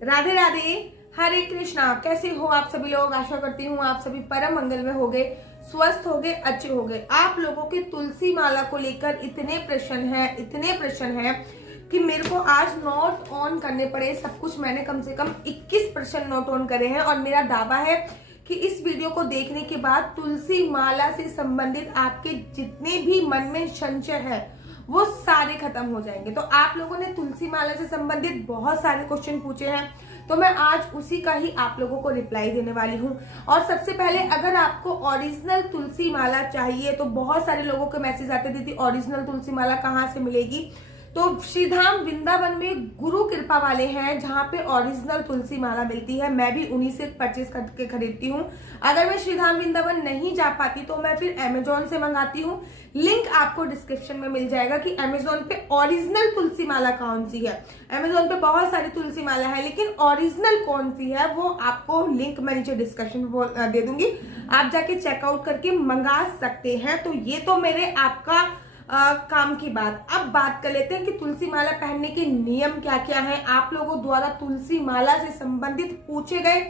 राधे राधे, हरे कृष्णा। कैसे हो आप सभी लोग? आशा करती हूँ आप सभी परम मंगल में होगे, स्वस्थ होगे, अच्छे होगे। आप लोगों के तुलसी माला को लेकर इतने प्रश्न हैं कि मेरे को आज नोट ऑन करने पड़े। सब कुछ मैंने कम से कम 21 प्रश्न नोट ऑन करे हैं और मेरा दावा है कि इस वीडियो को देखने के बाद तुलसी माला से संबंधित आपके जितने भी मन में संशय है वो सारे खत्म हो जाएंगे। तो आप लोगों ने तुलसी माला से संबंधित बहुत सारे क्वेश्चन पूछे हैं, तो मैं आज उसी का ही आप लोगों को रिप्लाई देने वाली हूँ। और सबसे पहले, अगर आपको ओरिजिनल तुलसी माला चाहिए तो बहुत सारे लोगों के मैसेज आते, दीदी ओरिजिनल तुलसी माला कहाँ से मिलेगी? तो श्रीधाम वृंदावन में गुरु कृपा वाले हैं जहां पे ओरिजिनल तुलसी माला मिलती है। मैं भी उन्हीं से परचेज करके खरीदती हूँ। अगर मैं श्रीधाम वृंदावन नहीं जा पाती तो मैं फिर अमेजोन से मंगाती हूँ। लिंक आपको डिस्क्रिप्शन में मिल जाएगा कि अमेजोन पे ओरिजिनल तुलसी माला कौन सी है। अमेजोन पे बहुत सारी तुलसी माला है, लेकिन ओरिजिनल कौन सी है वो आपको लिंक मैं नीचे डिस्क्रिप्शन में दे दूंगी। आप जाके चेकआउट करके मंगा सकते हैं। तो ये तो मेरे आपका काम की बात। अब बात कर लेते हैं कि तुलसी माला पहनने के नियम क्या क्या हैं। आप लोगों द्वारा तुलसी माला से संबंधित पूछे गए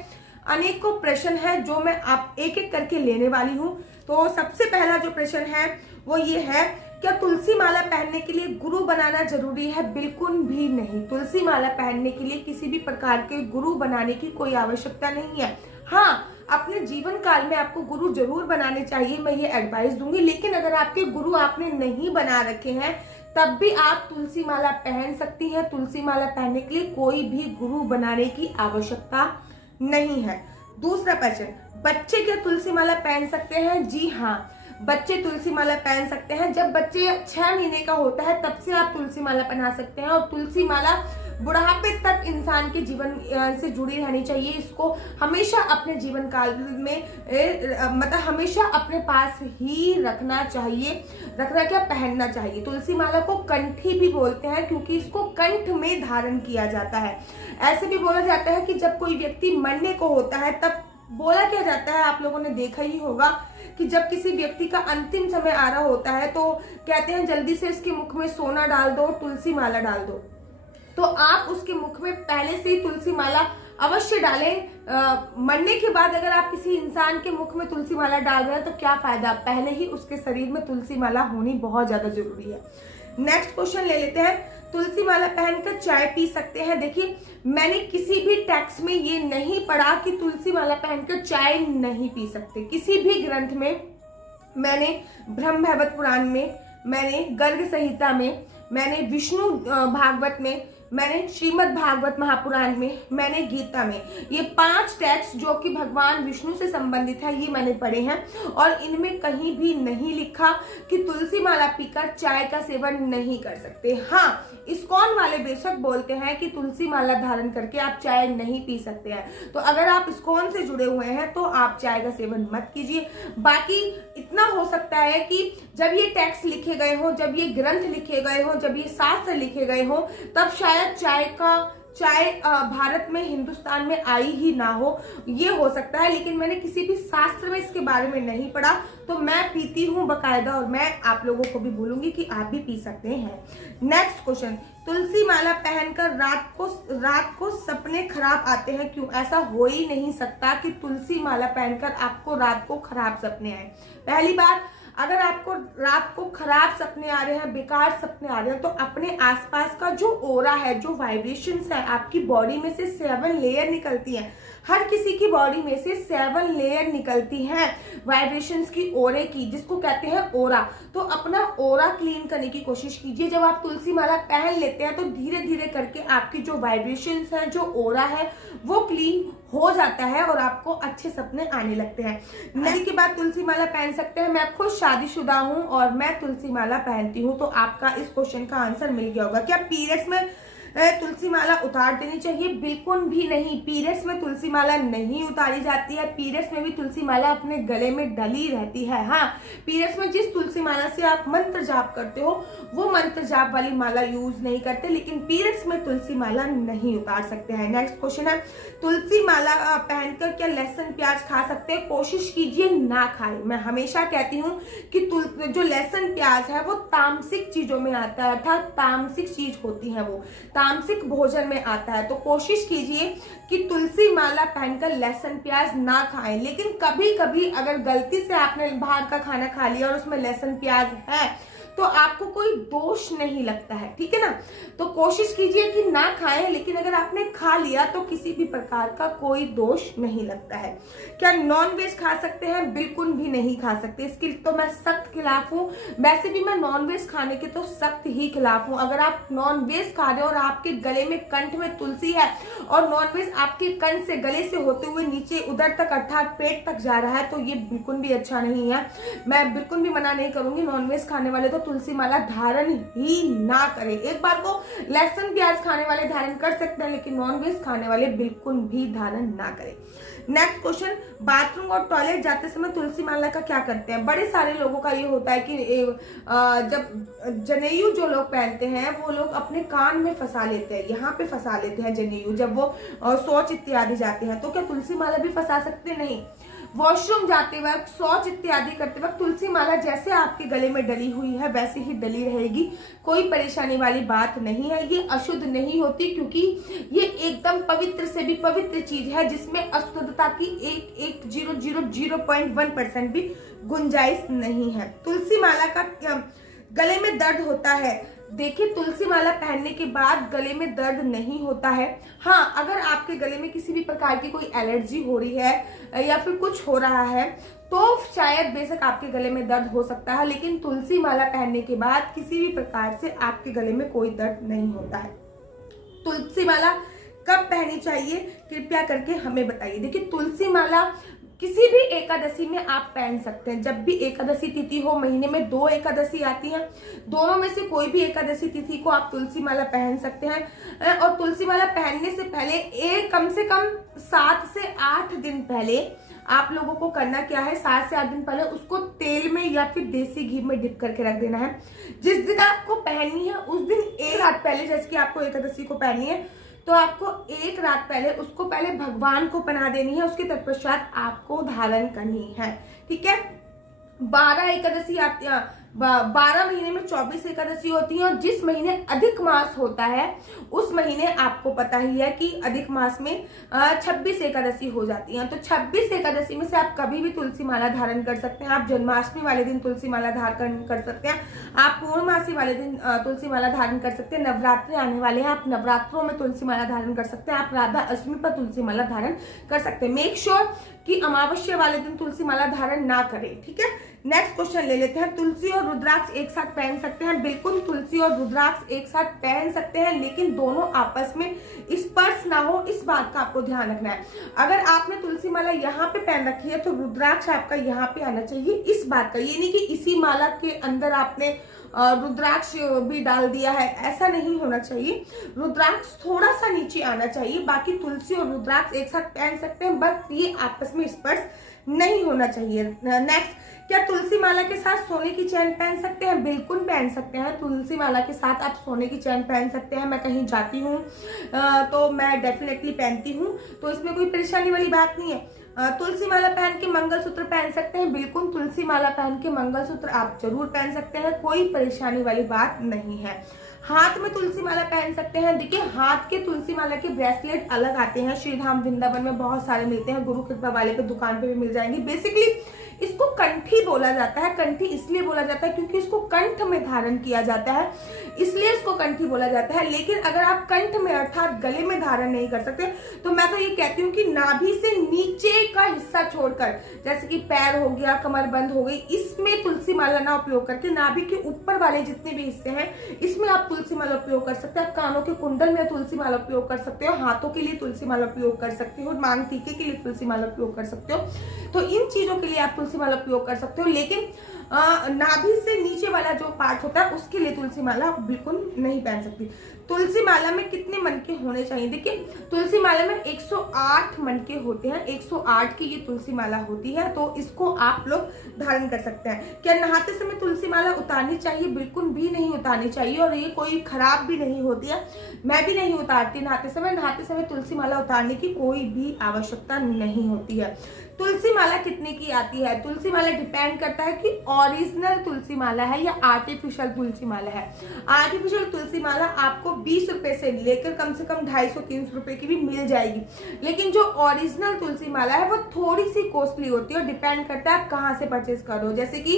अनेकों प्रश्न हैं जो मैं आप एक एक करके लेने वाली हूं। तो सबसे पहला जो प्रश्न है वो ये है, क्या तुलसी माला पहनने के लिए गुरु बनाना जरूरी है? बिल्कुल भी नहीं। तुलसी माला पहनने के लिए किसी भी प्रकार के गुरु बनाने की कोई आवश्यकता नहीं है। हाँ, अपने जीवन काल में आपको गुरु जरूर बनाने चाहिए, मैं ये एडवाइस दूंगी। लेकिन अगर आपके गुरु आपने नहीं बना रखे हैं तब भी आप तुलसी माला पहन सकती हैं। तुलसी माला पहनने के लिए कोई भी गुरु बनाने की आवश्यकता नहीं है। दूसरा प्रश्न, बच्चे क्या तुलसी माला पहन सकते हैं? जी हाँ, बच्चे तुलसी माला पहन सकते हैं। जब बच्चे 6 महीने का होता है तब से आप तुलसी माला पहना सकते हैं। और तुलसी माला बुढ़ापे तक इंसान के जीवन से जुड़ी रहनी चाहिए। इसको हमेशा अपने जीवन काल में मतलब हमेशा अपने पास ही रखना चाहिए। रखना क्या, पहनना चाहिए। तुलसी माला को कंठी भी बोलते हैं क्योंकि इसको कंठ में धारण किया जाता है। ऐसे भी बोला जाता है कि जब कोई व्यक्ति मरने को होता है तब बोला क्या जाता है, आप लोगों ने देखा ही होगा कि जब किसी व्यक्ति का अंतिम समय आ रहा होता है तो कहते हैं जल्दी से इसके मुख में सोना डाल दो, तुलसी माला डाल दो। तो आप उसके मुख में पहले से ही तुलसी माला अवश्य डालें। मरने के बाद अगर आप किसी इंसान के मुख में तुलसी माला डाल रहे हैं तो क्या फायदा, पहले ही उसके शरीर में तुलसी माला होनी बहुत ज्यादा जरूरी है। नेक्स्ट क्वेश्चन ले लेते हैं, तुलसी माला पहनकर चाय पी सकते हैं? देखिए, मैंने किसी भी टेक्स्ट में ये नहीं पढ़ा कि तुलसी माला पहनकर चाय नहीं पी सकते। किसी भी ग्रंथ में, मैंने ब्रह्म भैवत पुराण में, मैंने गर्ग संहिता में, मैंने विष्णु भागवत में, मैंने श्रीमद् भागवत महापुराण में, मैंने गीता में, ये 5 टेक्स्ट जो कि भगवान विष्णु से संबंधित है ये मैंने पढ़े हैं। और इनमें कहीं भी नहीं लिखा कि तुलसी माला पीकर चाय का सेवन नहीं कर सकते। हाँ, इस्कॉन वाले बेशक बोलते हैं कि तुलसी माला धारण करके आप चाय नहीं पी सकते हैं। तो अगर आप इस्कॉन से जुड़े हुए हैं तो आप चाय का सेवन मत कीजिए। बाकी इतना हो सकता है कि जब ये टेक्स्ट लिखे गए हो, जब ये ग्रंथ लिखे गए हो, जब ये शास्त्र लिखे गए हो, तब शायद चाय भारत में, हिंदुस्तान में आई ही ना हो, ये हो सकता है। लेकिन मैंने किसी भी शास्त्र में इसके बारे में नहीं पढ़ा, तो मैं पीती हूँ बकायदा और मैं आप लोगों को भी बोलूंगी कि आप भी पी सकते हैं। नेक्स्ट क्वेश्चन, तुलसी माला पहनकर रात को सपने खराब आते हैं क्यों? ऐसा हो ही नहीं सकता कि तुलसी माला पहनकर आपको रात को खराब सपने आए। पहली बात, अगर आपको रात को खराब सपने आ रहे हैं, बेकार सपने आ रहे हैं, तो अपने आसपास का जो ओरा है, जो वाइब्रेशंस है, आपकी बॉडी में से 7 लेयर निकलती है। हर किसी की बॉडी में से 7 लेयर निकलती हैं वाइब्रेशंस की, ओरे की, जिसको कहते हैं ओरा। तो अपना ओरा क्लीन करने की कोशिश कीजिए। जब आप तुलसी माला पहन लेते हैं तो धीरे धीरे करके आपकी जो वाइब्रेशंस हैं, जो ओरा है, वो क्लीन हो जाता है और आपको अच्छे सपने आने लगते हैं। नदी के बाद तुलसी माला पहन सकते हैं? मैं खुद शादीशुदा हूं और मैं तुलसी माला पहनती हूं। तो आपका इस क्वेश्चन का आंसर मिल गया होगा। क्या पीरियड्स में तुलसी माला उतार देनी चाहिए? बिल्कुल भी नहीं। पीरियड्स में तुलसी माला नहीं उतारी जाती है। पीरियड्स में भी तुलसी माला अपने गले में डली रहती है। हाँ, पीरियड्स में जिस तुलसी माला से आप मंत्र जाप करते हो वो मंत्र जाप वाली माला यूज नहीं करते, लेकिन पीरियड्स में तुलसी माला नहीं उतार सकते हैं। नेक्स्ट क्वेश्चन है, तुलसी माला पहनकर क्या लहसुन प्याज खा सकते हैं? कोशिश कीजिए ना खाए। मैं हमेशा कहती हूँ कि जो लहसुन प्याज है वो तामसिक चीजों में आता है, अर्थात तामसिक चीज होती है। वो तामसिक भोजन में आता है। तो कोशिश कीजिए कि तुलसी माला पहनकर लहसुन प्याज ना खाएं। लेकिन कभी कभी अगर गलती से आपने बाहर का खाना खा लिया और उसमें लहसुन प्याज है तो आपको कोई दोष नहीं लगता है, ठीक है ना। तो कोशिश कीजिए कि ना खाएं, लेकिन अगर आपने खा लिया तो किसी भी प्रकार का कोई दोष नहीं लगता है। क्या नॉन वेज खा सकते हैं? बिल्कुल भी नहीं खा सकते, इसकी तो मैं सख्त खिलाफ हूँ। वैसे भी मैं नॉन वेज खाने के तो सख्त ही खिलाफ हूँ। अगर आप नॉन वेज खा रहे हो और आपके गले में, कंठ में तुलसी है और नॉन वेज आपके कंठ से, गले से होते हुए नीचे उधर तक अर्थात पेट तक जा रहा है, तो ये बिल्कुल भी अच्छा नहीं है। मैं बिल्कुल भी मना नहीं करूंगी, नॉन वेज खाने वाले तो तुलसी माला धारण ही ना करें। एक बार को लहसुन प्याज खाने वाले धारण कर सकते हैं, लेकिन नॉन वेज खाने वाले बिल्कुल भी धारण ना करें। नेक्स्ट क्वेश्चन, बाथरूम और टॉयलेट जाते समय तुलसी माला का क्या करते हैं? बड़े सारे लोगों का ये होता है कि जब जनेऊ जो लोग पहनते हैं वो लोग अपने कान में फंसा लेते हैं, यहाँ पे फंसा लेते हैं जनेऊ, जब वो शौच इत्यादि जाते हैं। तो क्या तुलसी माला भी फंसा सकते? नहीं। वॉशरूम जाते वक्त, शौच इत्यादि करते वक्त तुलसी माला जैसे आपके गले में डली हुई है वैसे ही डली रहेगी, कोई परेशानी वाली बात नहीं है। ये अशुद्ध नहीं होती, क्योंकि ये एकदम पवित्र से भी पवित्र चीज है जिसमें अशुद्धता की 0.1% भी गुंजाइश नहीं है। तुलसी माला का गले में दर्द होता है? देखिए, तुलसी माला पहनने के बाद गले में दर्द नहीं होता है। हाँ, अगर आपके गले में किसी भी प्रकार की कोई एलर्जी हो रही है या फिर कुछ हो रहा है तो शायद बेशक आपके गले में दर्द हो सकता है, लेकिन तुलसी माला पहनने के बाद किसी भी प्रकार से आपके गले में कोई दर्द नहीं होता है। तुलसी माला कब पहननी चाहिए, कृपया करके हमें बताइए। देखिए, तुलसी माला किसी भी एकादशी में आप पहन सकते हैं। जब भी एकादशी तिथि हो, महीने में 2 एकादशी आती हैं, दोनों में से कोई भी एकादशी तिथि को आप तुलसी माला पहन सकते हैं। और तुलसी माला पहनने से पहले कम से कम 7 से 8 दिन पहले आप लोगों को करना क्या है, 7 से 8 दिन पहले उसको तेल में या फिर देसी घी में डिप करके रख देना है। जिस दिन आपको पहननी है उस दिन 1 रात पहले, जैसे कि आपको एकादशी को पहननी है तो आपको 1 रात पहले उसको पहले भगवान को पहना देनी है, उसके तत्पश्चात आपको धारण करनी है, ठीक है। 12 एकादशी आती है, 12 महीने में 24 एकादशी होती है, और जिस महीने अधिक मास होता है उस महीने आपको पता ही है कि अधिक मास में 26 एकादशी हो जाती है। तो 26 एकादशी में से आप कभी भी तुलसी माला धारण कर सकते हैं। आप जन्माष्टमी वाले दिन तुलसी माला धारण कर सकते हैं, आप पूर्णमासी वाले दिन तुलसी माला धारण कर सकते हैं, नवरात्रि आने वाले हैं, आप नवरात्रों में तुलसी माला धारण कर सकते हैं, आप राधा अष्टमी पर तुलसी माला धारण कर सकते हैं। मेक श्योर कि अमावस्या वाले दिन तुलसी माला धारण ना करें, ठीक है। नेक्स्ट क्वेश्चन ले लेते हैं, तुलसी और रुद्राक्ष एक साथ पहन सकते हैं? बिल्कुल, तुलसी और रुद्राक्ष एक साथ पहन सकते हैं, लेकिन दोनों आपस में स्पर्श ना हो, इस बात का आपको ध्यान रखना है। अगर आपने तुलसी माला यहाँ पे पहन रखी है तो रुद्राक्ष आपका यहाँ पे आना चाहिए, इस बात का। ये नहीं कि इसी माला के अंदर आपने रुद्राक्ष भी डाल दिया है, ऐसा नहीं होना चाहिए। रुद्राक्ष थोड़ा सा नीचे आना चाहिए, बाकी तुलसी और रुद्राक्ष एक साथ पहन सकते हैं, बस ये आपस में स्पर्श नहीं होना चाहिए। नेक्स्ट, क्या तुलसी माला के साथ सोने की चैन पहन सकते हैं? बिल्कुल पहन सकते हैं। तुलसी माला के साथ आप सोने की चैन पहन सकते हैं। मैं कहीं जाती हूँ तो मैं डेफिनेटली पहनती हूँ, तो इसमें कोई परेशानी वाली बात नहीं है। तुलसी माला पहन के मंगलसूत्र पहन सकते हैं? बिल्कुल, तुलसी माला पहन के मंगलसूत्र आप जरूर पहन सकते हैं, कोई परेशानी वाली बात नहीं है। हाथ में तुलसी माला पहन सकते हैं? देखिए, हाथ के तुलसी माला के ब्रेसलेट अलग आते हैं, श्रीधाम वृंदावन में बहुत सारे मिलते हैं, गुरु कृपा वाले पे दुकान पे भी मिल जाएंगे। बेसिकली इसको कंठी बोला जाता है। कंठी इसलिए बोला जाता है क्योंकि इसको कंठ में धारण किया जाता है, इसलिए इसको कंठी बोला जाता है। लेकिन अगर आप कंठ में अर्थात गले में धारण नहीं कर सकते तो मैं तो ये कहती हूँ कि नाभि से नीचे का हिस्सा छोड़कर, जैसे कि पैर हो गया, कमर बंद हो गई, इसमें तुलसी माला ना उपयोग करके नाभि के ऊपर वाले जितने भी हिस्से हैं इसमें आप तुलसी माला उपयोग कर सकते हैं। आप कानों के कुंडल में तुलसी माला उपयोग कर सकते हो, हाथों के लिए तुलसी माला उपयोग कर सकते हो, मांग टीके के लिए तुलसी माला उपयोग कर सकते हो। तो इन चीजों के लिए आप तुलसी माला उपयोग कर सकते हो, लेकिन नाभि से नीचे वाला जो पार्ट होता है उसके लिए तुलसी माला बिल्कुल नहीं पहन सकती। तुलसी माला में कितने मनके होने चाहिए? देखिए, तुलसी माला में 108 मनके होते हैं, 108 की ये तुलसी माला होती है, तो इसको आप लोग धारण कर सकते हैं। क्या नहाते समय तुलसी माला उतारनी चाहिए? बिल्कुल भी नहीं उतारनी चाहिए, और ये कोई खराब भी नहीं होती है, मैं भी नहीं उतारती नहाते समय। नहाते समय तुलसी माला उतारने की कोई भी आवश्यकता नहीं होती है। तुलसी माला कितने की आती है? तुलसी माला डिपेंड करता है कि ओरिजिनल तुलसी माला है या आर्टिफिशियल तुलसी माला है। आर्टिफिशियल तुलसी माला आपको 20 रुपए से लेकर कम से कम 250-300 रुपए की भी मिल जाएगी, लेकिन जो ओरिजिनल तुलसी माला है वो थोड़ी सी कॉस्टली होती है और डिपेंड करता है आप कहाँ से परचेज करो। जैसे कि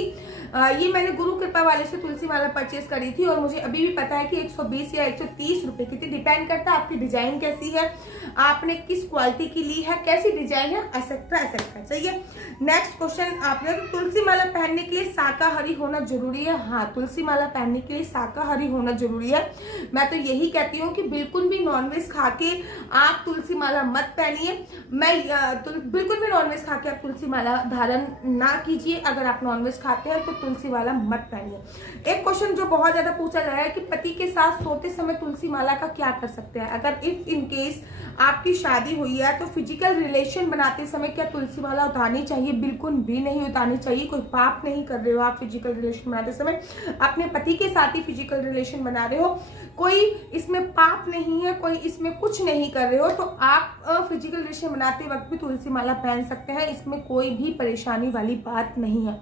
ये मैंने गुरु कृपा वाले से तुलसी माला परचेज करी थी और मुझे अभी भी पता है कि 120 या 130 रुपए की थी। डिपेंड करता है आपकी डिजाइन कैसी है, आपने किस क्वालिटी की ली है, कैसी डिजाइन है, एक्सेट्रा। सही है। नेक्स्ट क्वेश्चन आपने, तो तुलसी माला पहनने के लिए शाकाहारी होना जरूरी है? हाँ, तुलसी माला पहनने के लिए शाकाहारी होना जरूरी है। मैं तो यही कहती हूँ कि बिल्कुल भी नॉनवेज खा के आप तुलसी माला मत पहनिए। बिल्कुल भी नॉनवेज खा के आप तुलसी माला धारण ना कीजिए। अगर आप नॉनवेज खाते हैं तो तुलसी माला मत पहनिए। एक क्वेश्चन जो बहुत ज्यादा पूछा जा रहा है कि पति के साथ सोते समय तुलसी माला का क्या कर सकते हैं? अगर इफ इन केस आपकी शादी हुई है तो फिजिकल रिलेशन बनाते समय क्या तुलसी माला उतारनी चाहिए? बिल्कुल भी नहीं उतारनी चाहिए। कोई पाप नहीं कर रहे हो आप फिजिकल रिलेशन बनाते समय, अपने पति के साथ ही फिजिकल रिलेशन बना रहे हो, कोई इसमें पाप नहीं है, कोई इसमें कुछ नहीं कर रहे हो, तो आप फिजिकल रिलेशन बनाते वक्त भी तुलसी माला पहन सकते हैं। इसमें कोई भी परेशानी वाली बात नहीं है।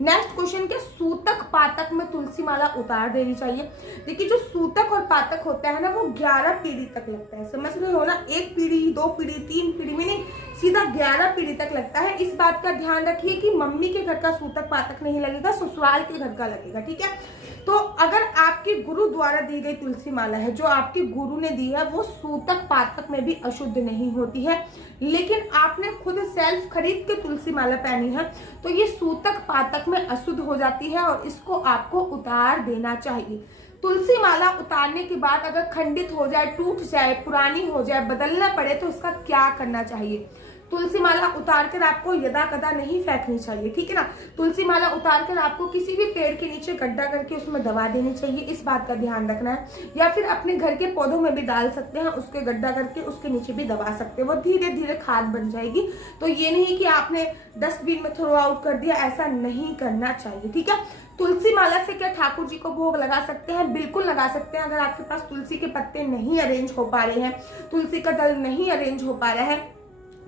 नेक्स्ट क्वेश्चन के सूतक पातक में तुलसी माला उतार देनी चाहिए? देखिए, जो सूतक और पातक होता है ना वो 11 पीढ़ी तक लगता है। समझ रहे हो ना? 1 पीढ़ी, 2 पीढ़ी, 3 पीढ़ी में नहीं, सीधा 11 पीढ़ी तक लगता है। इस बात का ध्यान रखिए कि मम्मी के घर का सूतक पातक नहीं लगेगा, ससुराल के घर का लगेगा। ठीक है। तो अगर आपके गुरु द्वारा दी गई तुलसी माला है, जो आपके गुरु ने दी है, वो सूतक पातक में भी अशुद्ध नहीं होती है, लेकिन आपने खुद सेल्फ खरीद के तुलसी माला पहनी है तो ये सूतक पातक में अशुद्ध हो जाती है और इसको आपको उतार देना चाहिए। तुलसी माला उतारने के बाद अगर खंडित हो जाए, टूट जाए, पुरानी हो जाए, बदलना पड़े तो इसका क्या करना चाहिए? तुलसी माला उतार कर आपको यदा कदा नहीं फेंकनी चाहिए। ठीक है ना? तुलसी माला उतार कर आपको किसी भी पेड़ के नीचे गड्ढा करके उसमें दबा देनी चाहिए। इस बात का ध्यान रखना है। या फिर अपने घर के पौधों में भी डाल सकते हैं, उसके गड्ढा करके उसके नीचे भी दबा सकते हैं, वो धीरे धीरे खाद बन जाएगी। तो ये नहीं कि आपने डस्टबिन में थ्रो आउट कर दिया, ऐसा नहीं करना चाहिए। ठीक है। तुलसी माला से क्या ठाकुर जी को भोग लगा सकते हैं? बिल्कुल लगा सकते हैं। अगर आपके पास तुलसी के पत्ते नहीं अरेंज हो पा रहे हैं, तुलसी का दल नहीं अरेंज हो पा रहा है,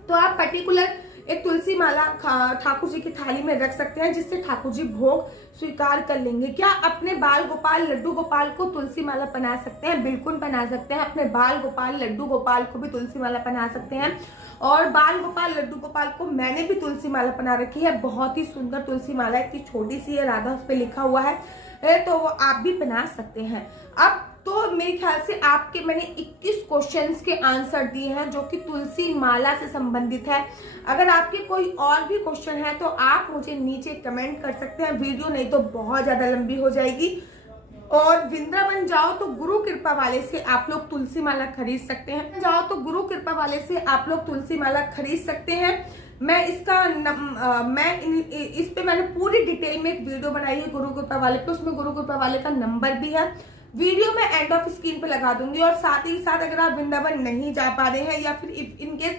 तो आप पर्टिकुलर एक तुलसी माला ठाकुर जी की थाली में रख सकते हैं, जिससे ठाकुर जी भोग स्वीकार कर लेंगे। क्या अपने बाल गोपाल लड्डू गोपाल को तुलसी माला पहना सकते हैं? बिल्कुल पहना सकते हैं। अपने बाल गोपाल लड्डू गोपाल को भी तुलसी माला पहना सकते हैं। और बाल गोपाल लड्डू गोपाल को मैंने भी तुलसी माला पहना रखी है। बहुत ही सुंदर तुलसी माला, इतनी छोटी सी है, राधा उस पर लिखा हुआ है, तो वो आप भी पहना सकते हैं। अब तो मेरे ख्याल से आपके मैंने 21 क्वेश्चंस के आंसर दिए हैं जो कि तुलसी माला से संबंधित है। अगर आपके कोई और भी क्वेश्चन है तो आप मुझे नीचे कमेंट कर सकते हैं। वीडियो नहीं तो बहुत ज्यादा लंबी हो जाएगी। और वृंदावन जाओ तो गुरु कृपा वाले से आप लोग तुलसी माला खरीद सकते हैं। जाओ तो गुरु कृपा वाले से आप लोग तुलसी माला खरीद सकते हैं। मैं इसका इस पे मैंने पूरी डिटेल में एक वीडियो बनाई है गुरु कृपा वाले पे, उसमें गुरु कृपा वाले का नंबर भी है। वीडियो में एंड ऑफ स्क्रीन पे लगा दूंगी। और साथ ही साथ अगर आप वृंदावन नहीं जा पा रहे हैं या फिर इनकेस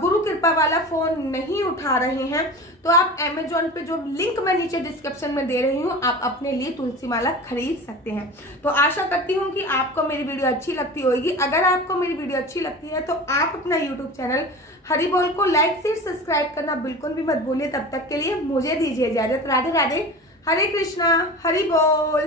गुरु कृपा वाला फोन नहीं उठा रहे हैं तो आप Amazon पे जो लिंक मैं नीचे डिस्क्रिप्शन में दे रही हूँ, आप अपने लिए तुलसी माला खरीद सकते हैं। तो आशा करती हूँ कि आपको मेरी वीडियो अच्छी लगती होगी। अगर आपको मेरी वीडियो अच्छी लगती है तो आप अपना यूट्यूब चैनल हरि बोल को लाइक शेयर सब्सक्राइब करना बिल्कुल भी मत भूलिए। तब तक के लिए मुझे दीजिए इजाजत। राधे राधे, हरे कृष्णा, हरि बोल।